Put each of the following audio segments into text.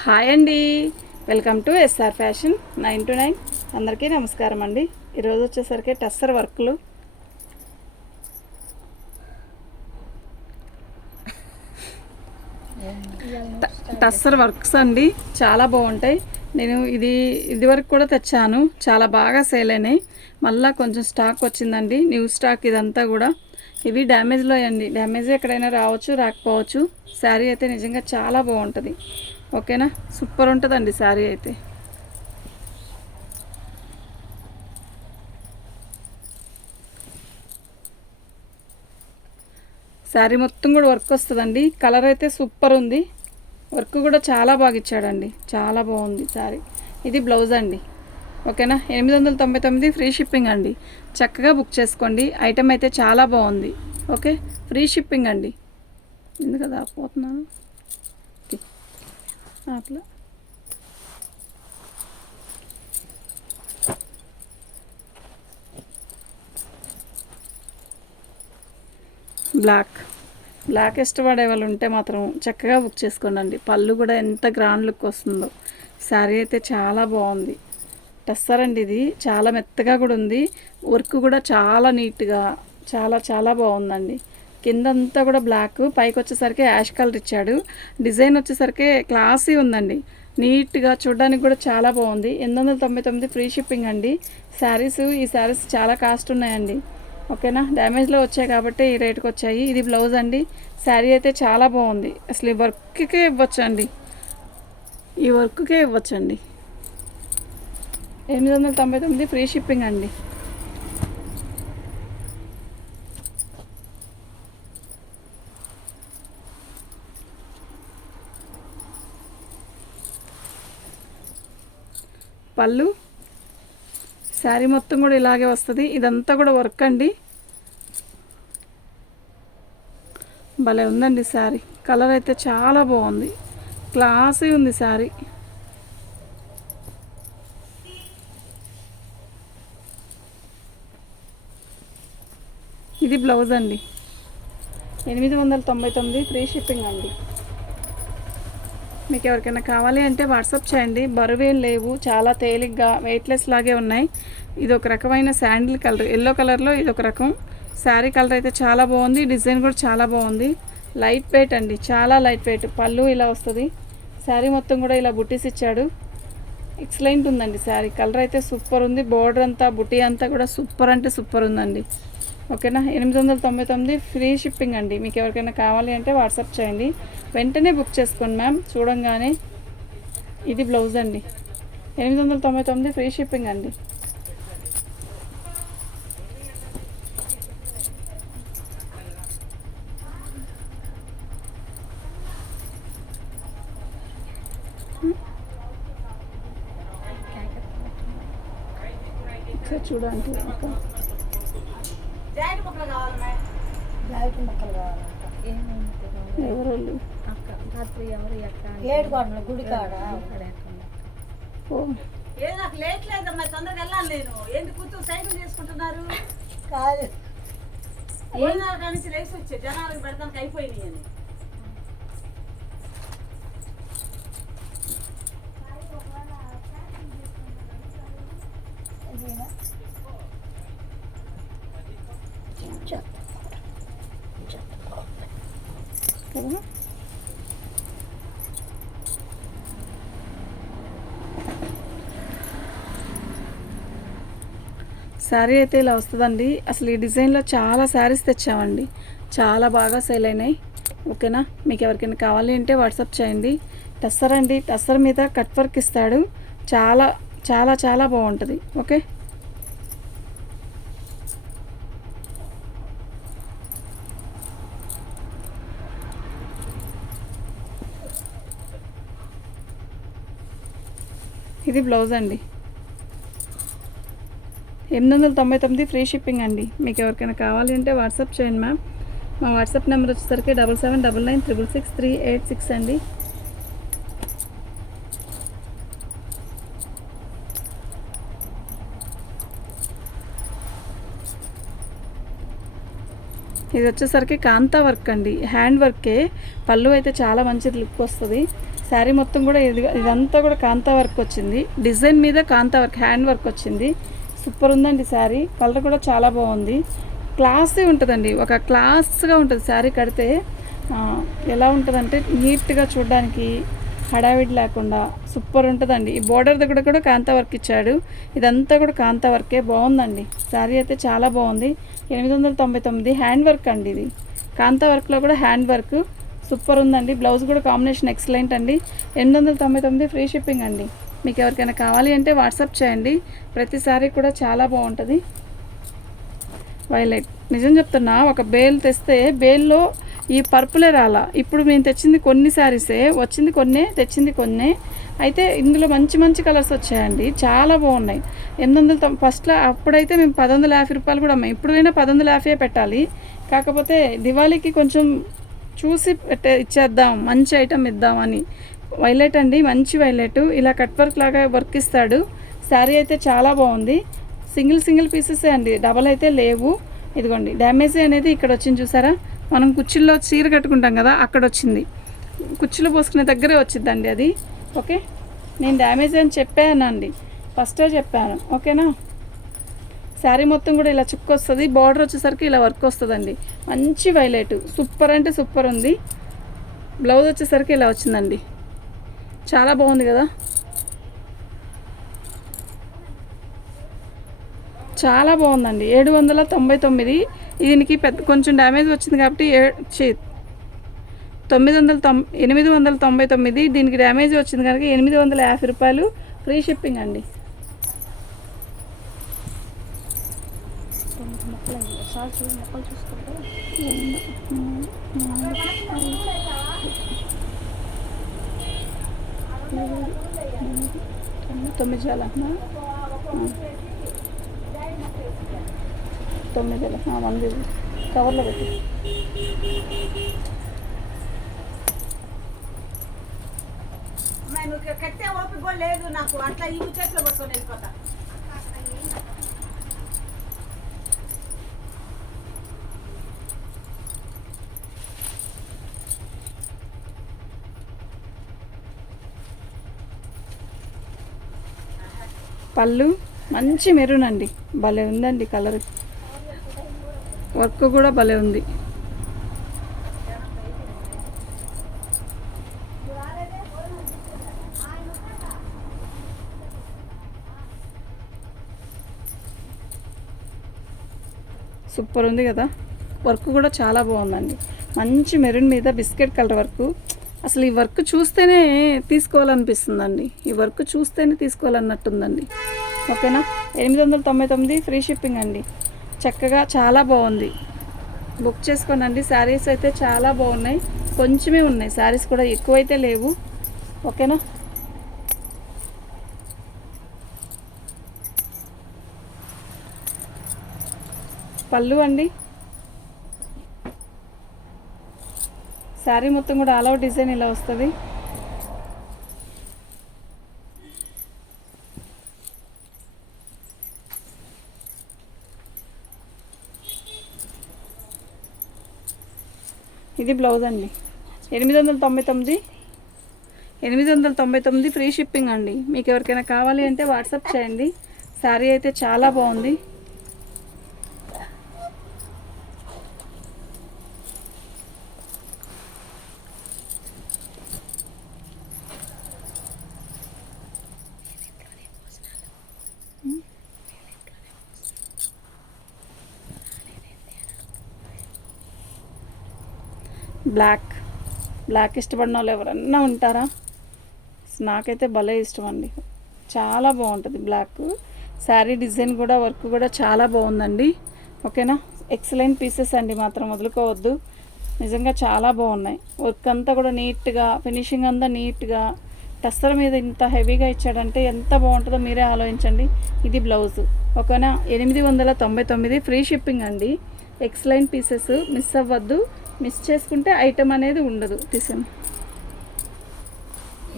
Hi అండి. Welcome to SR fashion nine to nine. అందరికీ నమస్కారం అండి. ఈరోజు వచ్చేసరికి టస్సర్ వర్క్లు. ట- టస్సర్ వర్క్స్ అండి. చాలా బాగుంటాయి. నేను ఇది ఇదివరకు కూడా తెచ్చాను. చాలా బాగా సేల్ అయినాయి. మళ్ళీ కొంచెం స్టాక్ వచ్చిందండి. న్యూ స్టాక్ ఇదంతా కూడా. ఇవి డ్యామేజ్లో అండి డ్యామేజ్ ఎక్కడైనా రావచ్చు రాకపోవచ్చు. శారీ అయితే నిజంగా చాలా బాగుంటుంది. ఓకేనా? సూపర్ ఉంటుందండి శారీ అయితే. శారీ మొత్తం కూడా వర్క్ వస్తుందండి. కలర్ అయితే సూపర్ ఉంది. వర్క్ కూడా చాలా బాగా ఇచ్చాడండి. చాలా బాగుంది శారీ. ఇది బ్లౌజ్ అండి. ఓకేనా? ఎనిమిది వందల తొంభై తొమ్మిది ఫ్రీ షిప్పింగ్ అండి. చక్కగా బుక్ చేసుకోండి. ఐటెం అయితే చాలా బాగుంది. ఓకే? ఫ్రీ షిప్పింగ్ అండి. ఎందుకు అది ఆపోతున్నాను అట్లా బ్లాక్. బ్లాక్ ఇష్టపడే వాళ్ళు ఉంటే మాత్రం చక్కగా బుక్ చేసుకోండి పళ్ళు కూడా ఎంత గ్రాండ్ లుక్ వస్తుందో. శారీ అయితే చాలా బాగుంది. టెస్సర్ అండి ఇది. చాలా మెత్తగా కూడా ఉంది. వర్క్ కూడా చాలా నీట్గా చాలా చాలా బాగుందండి. కిందంతా కూడా బ్లాక్ పైకి వచ్చేసరికి యాష్ కలర్ ఇచ్చాడు. డిజైన్ వచ్చేసరికి క్లాసీ ఉందండి. నీట్గా చూడడానికి కూడా చాలా బాగుంది. ఎనిమిది వందల తొంభై తొమ్మిది ఫ్రీ షిప్పింగ్ అండి. శారీస్ ఈ శారీస్ చాలా కాస్ట్ ఉన్నాయండి. ఓకేనా? డ్యామేజ్లో వచ్చాయి కాబట్టి ఈ రేటుకి వచ్చాయి. ఇది బ్లౌజ్ అండి. శారీ అయితే చాలా బాగుంది. అసలు ఈ వర్క్కే ఇవ్వచ్చండి. ఈ వర్క్కే ఇవ్వచ్చండి. ఎనిమిది వందల తొంభై తొమ్మిది ఫ్రీ షిప్పింగ్ అండి. పళ్ళు శారీ మొత్తం కూడా ఇలాగే వస్తుంది. ఇదంతా కూడా వర్క్ అండి. భలే ఉందండి శారీ. కలర్ అయితే చాలా బాగుంది. క్లాసీ ఉంది శారీ. ఇది బ్లౌజ్ అండి. ఎనిమిది వందల తొంభై తొమ్మిది ఫ్రీ షిప్పింగ్ అండి. మీకు ఎవరికైనా కావాలి అంటే వాట్సాప్ చేయండి. బరువేం లేవు. చాలా తేలిగ్గా వెయిట్లెస్ లాగే ఉన్నాయి. ఇది ఒక రకమైన శాండిల్ కలర్ ఎల్లో కలర్లో ఇది ఒక రకం. శారీ కలర్ అయితే చాలా బాగుంది. డిజైన్ కూడా చాలా బాగుంది. లైట్ వెయిట్ అండి. చాలా లైట్ వెయిట్ పళ్ళు ఇలా వస్తుంది. శారీ మొత్తం కూడా ఇలా బుట్టీస్ ఇచ్చాడు. ఎక్సలెంట్ ఉందండి శారీ. కలర్ అయితే సూపర్ ఉంది. బోర్డర్ అంతా బుటీ అంతా కూడా సూపర్ అంటే సూపర్ ఉందండి. ఓకేనా? ఎనిమిది వందల తొంభై తొమ్మిది ఫ్రీ షిప్పింగ్ అండి. మీకు ఎవరికైనా కావాలి అంటే వాట్సాప్ చేయండి. వెంటనే బుక్ చేసుకోండి మ్యామ్. చూడంగానే ఇది బ్లౌజ్ అండి. ఎనిమిది వందల తొంభై తొమ్మిది ఫ్రీ షిప్పింగ్ అండి. ఒకసారి చూడండి ఇంకా జాకెట్ ముక్కలు కావాలంట ఎవరు ఏడు కొండల గుడి కాడ ఓ ఏ నాకు లేట్ లేదమ్మా తొందరగా వెళ్ళాలి నేను ఎందుకు కూర్చొని సైకిల్ చేసుకుంటున్నారు కాదు పోయినారు కానీ లేచి వచ్చే జనాలకు పెడతానికి అయిపోయినాయి అని కదా శారీ అయితే ఇలా వస్తుందండి. అసలు ఈ డిజైన్లో చాలా శారీస్ తెచ్చామండి. చాలా బాగా సేల్ అయినాయి. ఓకేనా? మీకు ఎవరికైనా కావాలి అంటే వాట్సాప్ చేయండి. టస్సర్ అండి. టస్సర్ మీద కట్ వర్క్ ఇస్తాడు. చాలా చాలా చాలా బాగుంటుంది. ఓకే? ఇది బ్లౌజ్ అండి. ఎనిమిది వందల తొంభై తొమ్మిది ఫ్రీ షిప్పింగ్ అండి. మీకు ఎవరికైనా కావాలి అంటే వాట్సాప్ చేయండి మ్యామ్. మా వాట్సాప్ నెంబర్ వచ్చేసరికి double seven double nine triple six three eight six అండి. ఇది వచ్చేసరికి కాంతా వర్క్ అండి. హ్యాండ్ వర్కే. పళ్ళు అయితే చాలా మంచిది లుక్ వస్తుంది. శారీ మొత్తం కూడా ఇది ఇదంతా కూడా కాంతా వర్క్ వచ్చింది. డిజైన్ మీద కాంతా వర్క్ హ్యాండ్ వర్క్ వచ్చింది. సూపర్ ఉందండి శారీ. కలర్ కూడా చాలా బాగుంది. క్లాసీ ఉంటుందండి. ఒక క్లాస్గా ఉంటుంది శారీ కడితే ఎలా ఉంటుందంటే నీట్గా చూడడానికి హడావిడి లేకుండా సూపర్ ఉంటుందండి. ఈ బోర్డర్ దగ్గర కూడా కాంతా వర్క్ ఇచ్చాడు. ఇదంతా కూడా కాంతా వర్కే. బాగుందండి. శారీ అయితే చాలా బాగుంది. ఎనిమిది వందల తొంభై తొమ్మిది హ్యాండ్ వర్క్ అండి ఇది. కాంతా వర్క్లో కూడా హ్యాండ్ వర్క్. సూపర్ ఉందండి. బ్లౌజ్ కూడా కాంబినేషన్ ఎక్సలెంట్ అండి. ఎనిమిది వందల తొంభై తొమ్మిది ఫ్రీ షిప్పింగ్ అండి. మీకు ఎవరికైనా కావాలి అంటే వాట్సాప్ చేయండి. ప్రతిసారి కూడా చాలా బాగుంటుంది. వైలెట్. నిజం చెప్తున్నా ఒక బేల్ తెస్తే బేల్లో ఈ పర్పులే రాలా. ఇప్పుడు మేము తెచ్చింది కొన్ని శారీసే వచ్చింది కొన్నే తెచ్చింది కొన్నే. అయితే ఇందులో మంచి మంచి కలర్స్ వచ్చాయండి. చాలా బాగున్నాయి. ఎనిమిది వందల తొం ఫస్ట్లో అప్పుడైతే మేము పది వందల యాభై రూపాయలు కూడా అమ్మాయి ఇప్పుడైనా పది వందల యాభై పెట్టాలి. కాకపోతే దివాళీకి కొంచెం చూసి పెట్టే ఇచ్చేద్దాం మంచి ఐటమ్ ఇద్దామని. వైలెట్ అండి మంచి వైలెట్ ఇలా కట్ వర్క్ లాగా వర్క్ ఇస్తాడు. శారీ అయితే చాలా బాగుంది. సింగిల్ సింగిల్ పీసెసే అండి. డబల్ అయితే లేవు. ఇదిగోండి డ్యామేజ్ అనేది ఇక్కడ వచ్చింది చూసారా? మనం కుర్చీల్లో చీర కట్టుకుంటాం కదా అక్కడ వచ్చింది. కుర్చీలో పోసుకునే దగ్గరే వచ్చిందండి అది. ఓకే నేను డ్యామేజ్ అని చెప్పానండి. ఫస్టే చెప్పాను. ఓకేనా శారీ మొత్తం కూడా ఇలా చుక్క వస్తుంది. బార్డర్ వచ్చేసరికి ఇలా వర్క్ వస్తుందండి. మంచి వైలెట్. సూపర్ అంటే సూపర్ ఉంది. బ్లౌజ్ వచ్చేసరికి ఇలా వచ్చిందండి. చాలా బాగుంది కదా? చాలా బాగుందండి. ఏడు వందల తొంభై తొమ్మిది. దీనికి పెద్ద కొంచెం డ్యామేజ్ వచ్చింది కాబట్టి ఏ తొమ్మిది వందల తొం ఎనిమిది వందల తొంభై తొమ్మిది. దీనికి డ్యామేజ్ వచ్చింది కనుక ఎనిమిది వందల యాభై రూపాయలు ఫ్రీ షిప్పింగ్ అండి. చూడండి మొక్కలు ఒకసారి చూడు మొక్కలు చూసుకుంటే తొమ్మిది వేల తొమ్మిది వేల వంద కవర్లో పెట్టి కట్టే ఓపిక లేదు నాకు అట్లా ఈ చేతిలో పట్టుకొని కదా పళ్ళు. మంచి మెరూన్ అండి. భలే ఉందండి కలర్. వర్క్ కూడా భలే ఉంది. సూపర్ ఉంది కదా. వర్క్ కూడా చాలా బాగుందండి. మంచి మెరూన్ మీద బిస్కెట్ కలర్ వర్క్. అసలు ఈ వర్క్ చూస్తేనే తీసుకోవాలనిపిస్తుందండి. ఈ వర్క్ చూస్తేనే తీసుకోవాలన్నట్టుందండి. ఓకేనా? ఎనిమిది వందల తొంభై తొమ్మిది ఫ్రీ షిప్పింగ్ అండి. చక్కగా చాలా బాగుంది. బుక్ చేసుకోనండి. శారీస్ అయితే చాలా బాగున్నాయి. కొంచెమే ఉన్నాయి. శారీస్ కూడా ఎక్కువైతే లేవు. ఓకేనా? పళ్ళు అండి. శారీ మొత్తం కూడా ఆల్ అవుట్ డిజైన్ ఇలా వస్తుంది. ఇది బ్లౌజ్ అండి. ఎనిమిది వందల తొంభై తొమ్మిది. ఎనిమిది వందల తొంభై తొమ్మిది ఫ్రీ షిప్పింగ్ అండి. మీకు ఎవరికైనా కావాలి అంటే వాట్సాప్ చేయండి. శారీ అయితే చాలా బాగుంది. బ్లాక్ బ్లాక్ ఇష్టపడిన వాళ్ళు ఎవరన్నా ఉంటారా? నాకైతే భలే ఇష్టం అండి. చాలా బాగుంటుంది బ్లాక్ శారీ డిజైన్ కూడా వర్క్ కూడా చాలా బాగుందండి. ఓకేనా? ఎక్సలెంట్ పీసెస్ అండి మాత్రం వదులుకోవద్దు. నిజంగా చాలా బాగున్నాయి. వర్క్ అంతా కూడా నీట్గా ఫినిషింగ్ అంతా నీట్గా టస్సర్ మీద ఇంత హెవీగా ఇచ్చాడంటే ఎంత బాగుంటుందో మీరే ఆలోచించండి. ఇది బ్లౌజ్ ఓకేనా? ఎనిమిది వందల తొంభై తొమ్మిది ఫ్రీ షిప్పింగ్ అండి. ఎక్సలెంట్ పీసెస్ మిస్ అవ్వద్దు. మిస్ చేసుకుంటే ఐటమ్ అనేది ఉండదు తీసాను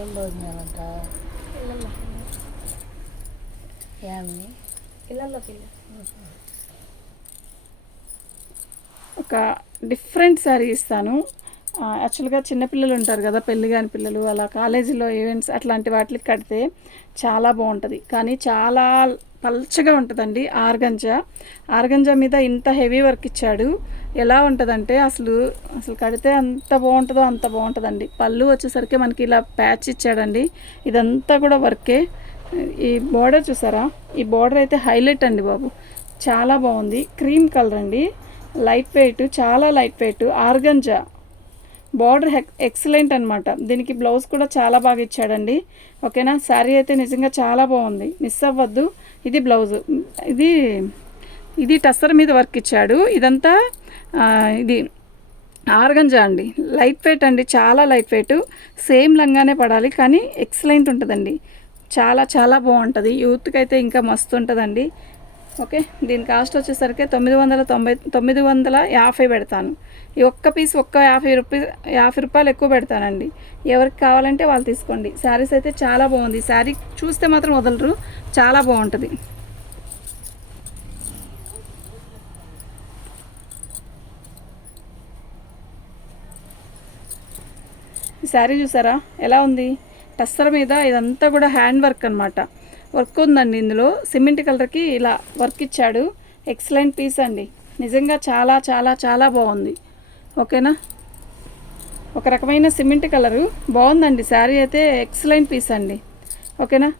ఏం భోజనాలంట? ఏమి ఒక డిఫరెంట్ శారీ ఇస్తాను. యాక్చువల్గా చిన్నపిల్లలు ఉంటారు కదా పెళ్ళి కాని పిల్లలు అలా కాలేజీలో ఈవెంట్స్ అట్లాంటి వాటికి కడితే చాలా బాగుంటుంది. కానీ చాలా పల్చగా ఉంటుందండి ఆర్గంజా. ఆర్గంజా మీద ఇంత హెవీ వర్క్ ఇచ్చాడు. ఎలా ఉంటుందంటే అసలు అసలు కడితే అంత బాగుంటుందో అంత బాగుంటుందండి. పళ్ళు వచ్చేసరికి మనకి ఇలా ప్యాచ్ ఇచ్చాడండి. ఇదంతా కూడా వర్కే. ఈ బార్డర్ చూసారా? ఈ బార్డర్ అయితే హైలైట్ అండి బాబు. చాలా బాగుంది. క్రీమ్ కలర్ అండి. లైట్ వెయిట్ చాలా light weight. Organza. Border excellent అనమాట దీనికి బ్లౌజ్ కూడా చాలా బాగా ఇచ్చాడండి. ఓకేనా? శారీ అయితే నిజంగా చాలా బాగుంది. మిస్ అవ్వద్దు. ఇది బ్లౌజ్. ఇది ఇది టస్సర్ మీద వర్క్ ఇచ్చాడు. ఇదంతా ఇది ఆర్గంజా అండి. లైట్ వెయిట్ అండి చాలా లైట్ వెయిట్. సేమ్ లంగానే పడాలి కానీ ఎక్సలెంట్ ఉంటుందండి. చాలా చాలా బాగుంటుంది. యూత్కి అయితే ఇంకా మస్తు ఉంటుందండి. ఓకే? దీని కాస్ట్ వచ్చేసరికి తొమ్మిది వందల తొంభై తొమ్మిది వందల యాభై పెడతాను. ఈ ఒక్క పీస్ ఒక్క యాభై రూపీ యాభై రూపాయలు ఎక్కువ పెడతానండి. ఎవరికి కావాలంటే వాళ్ళు తీసుకోండి. శారీస్ అయితే చాలా బాగుంది. శారీ చూస్తే మాత్రం వదలరు. చాలా బాగుంటుంది. ఈ శారీ చూసారా? ఎలా ఉంది? టస్సర్ మీద ఇదంతా కూడా హ్యాండ్ వర్క్ అనమాట వర్క్ ఉందండి ఇందులో. సిమెంట్ కలర్కి ఇలా వర్క్ ఇచ్చాడు. ఎక్సలెంట్ పీస్ అండి. నిజంగా చాలా చాలా చాలా బాగుంది. ఓకేనా? ఒక రకమైన సిమెంట్ కలరు. బాగుందండి. శారీ అయితే ఎక్సలెంట్ పీస్ అండి. ఓకేనా?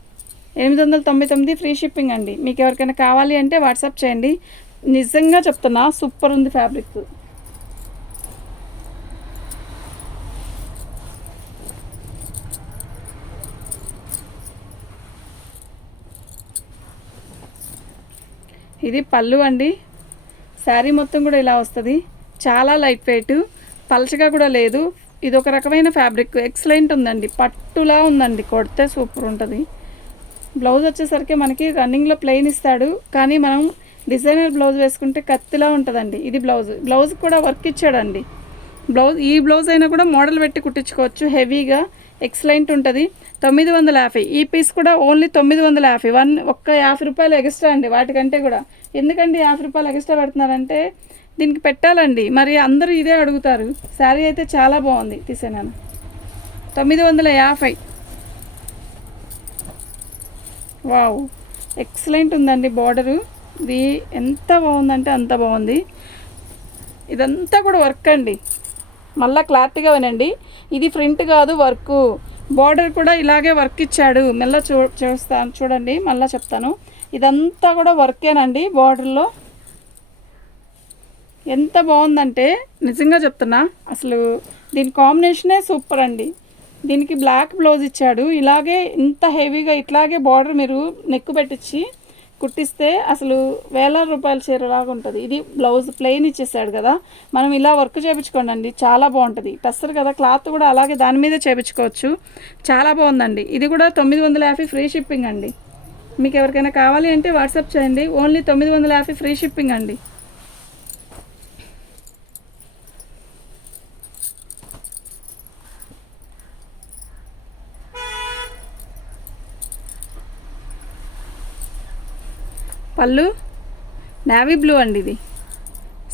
ఎనిమిది వందల తొంభై తొమ్మిది ఫ్రీ షిప్పింగ్ అండి. మీకు ఎవరికైనా కావాలి అంటే వాట్సాప్ చేయండి. నిజంగా చెప్తున్నా సూపర్ ఉంది ఫ్యాబ్రిక్. ఇది పళ్ళు అండి. శారీ మొత్తం కూడా ఇలా వస్తుంది. చాలా లైట్ వెయిట్ పలచగా కూడా లేదు. ఇది ఒక రకమైన ఫ్యాబ్రిక్ ఎక్సలెంట్ ఉందండి. పట్టులా ఉందండి. కొడితే సూపర్ ఉంటుంది. బ్లౌజ్ వచ్చేసరికి మనకి రన్నింగ్లో ప్లెయిన్ ఇస్తాడు. కానీ మనం డిజైనర్ బ్లౌజ్ వేసుకుంటే కత్తిలా ఉంటుందండి. ఇది బ్లౌజ్ బ్లౌజ్ కూడా వర్క్ ఇచ్చాడండి. బ్లౌజ్ ఈ బ్లౌజ్ అయినా కూడా మోడల్ పెట్టి కుట్టించుకోవచ్చు. హెవీగా ఎక్సలెంట్ ఉంటుంది. తొమ్మిది వందల యాభై. ఈ పీస్ కూడా ఓన్లీ తొమ్మిది వందల యాభై. వన్ ఒక్క యాభై రూపాయలు ఎక్స్ట్రా అండి వాటికంటే కూడా. ఎందుకండి యాభై రూపాయలు ఎక్స్ట్రా పెడుతున్నారంటే దీనికి పెట్టాలండి. మరి అందరూ ఇదే అడుగుతారు. శారీ అయితే చాలా బాగుంది. తీసేనాను తొమ్మిది వందల యాభై. వావ్. ఎక్సలెంట్ ఉందండి బార్డరు. ఇది ఎంత బాగుందంటే అంత బాగుంది. ఇదంతా కూడా వర్క్ అండి. మళ్ళీ క్లారిటీగా వినండి. ఇది ప్రింట్ కాదు వర్క్. బార్డర్ కూడా ఇలాగే వర్క్ ఇచ్చాడు. మళ్ళీ చూ చూస్తాను చూడండి మళ్ళీ చెప్తాను. ఇదంతా కూడా వర్కేనండి బార్డర్లో. ఎంత బాగుందంటే నిజంగా చెప్తున్నా అసలు దీని కాంబినేషనే సూపర్ అండి. దీనికి బ్లాక్ బ్లౌజ్ ఇచ్చాడు. ఇలాగే ఇంత హెవీగా ఇట్లాగే బార్డర్ మీరు నెక్కు పెట్టించి కుట్టిస్తే అసలు వేల రూపాయల చీరలాగా ఉంటుంది ఇది బ్లౌజ్ ప్లెయిన్ ఇచ్చేసాడు కదా. మనం ఇలా వర్క్ చేయించుకోండి చాలా బాగుంటుంది. టస్సర్ కదా క్లాత్ కూడా అలాగే దాని మీదే చేయించుకోవచ్చు చాలా బాగుందండి. ఇది కూడా తొమ్మిది వందల యాభై ఫ్రీ షిప్పింగ్ అండి. మీకు ఎవరికైనా కావాలి అంటే వాట్సాప్ చేయండి. ఓన్లీ తొమ్మిది వందల యాభై ఫ్రీ షిప్పింగ్ అండి. పళ్ళు? నావీ బ్లూ అండి ఇది.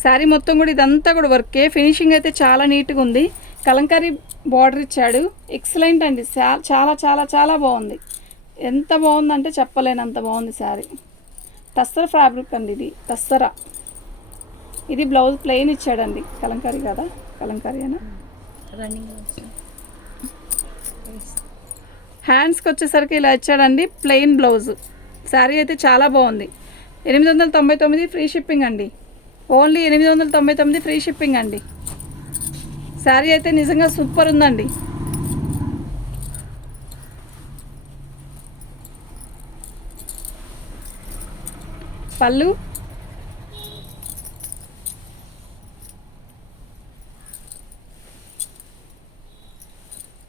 శారీ మొత్తం కూడా ఇదంతా కూడా వర్కే ఫినిషింగ్ అయితే చాలా నీట్గా ఉంది. కలంకారీ బార్డర్ ఇచ్చాడు. ఎక్సలెంట్ అండి. చాలా చాలా చాలా బాగుంది. ఎంత బాగుందంటే చెప్పలేనంత బాగుంది శారీ టస్సర్ ఫ్యాబ్రిక్ అండి ఇది. టస్సరా ఇది బ్లౌజ్ ప్లెయిన్ ఇచ్చాడండి. కలంకారీ కదా? కలంకారీ అయినా రన్నింగ్ హ్యాండ్స్కి వచ్చేసరికి ఇలా ఇచ్చాడండి. ప్లెయిన్ బ్లౌజ్ శారీ అయితే చాలా బాగుంది. ఎనిమిది వందల తొంభై తొమ్మిది ఫ్రీ షిప్పింగ్ అండి. ఓన్లీ ఎనిమిది వందల తొంభై తొమ్మిది ఫ్రీ షిప్పింగ్ అండి. శారీ అయితే నిజంగా సూపర్ ఉందండి. పళ్ళు?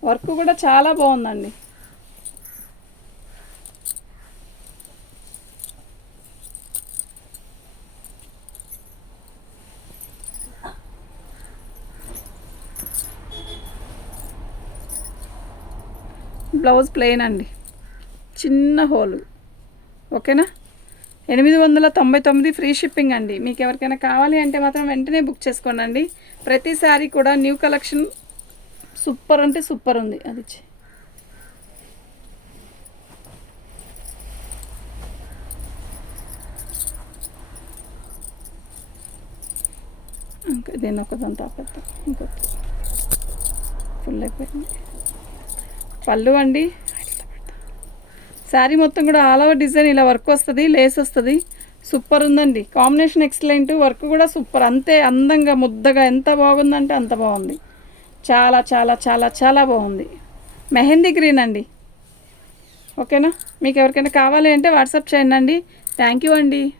వర్క్ కూడా చాలా బాగుందండి. బ్లౌజ్ ప్లెయిన్ అండి. చిన్న హోలు. ఓకేనా? ఎనిమిది వందల తొంభై తొమ్మిది ఫ్రీ షిప్పింగ్ అండి. మీకు ఎవరికైనా కావాలి అంటే మాత్రం వెంటనే బుక్ చేసుకోండి ప్రతిసారి కూడా న్యూ కలెక్షన్ సూపర్ అంటే సూపర్ ఉంది. అది ఇంకా దీన్ని ఒకదాని తాపెద్దాం ఇంకొక ఫుల్ అయిపోయింది. పళ్ళు అండి. శారీ మొత్తం కూడా ఆల్ ఓవర్ డిజైన్ ఇలా వర్క్ వస్తుంది లేస్ వస్తుంది. సూపర్ ఉందండి. కాంబినేషన్ ఎక్సలెంట్ వర్క్ కూడా సూపర్. అంతే అందంగా ముద్దగా ఎంత బాగుందంటే అంత బాగుంది. చాలా చాలా చాలా చాలా బాగుంది. మెహందీ గ్రీన్ అండి. ఓకేనా? మీకు ఎవరికైనా కావాలి అంటే వాట్సాప్ చేయండి అండి. థ్యాంక్ యూ అండి.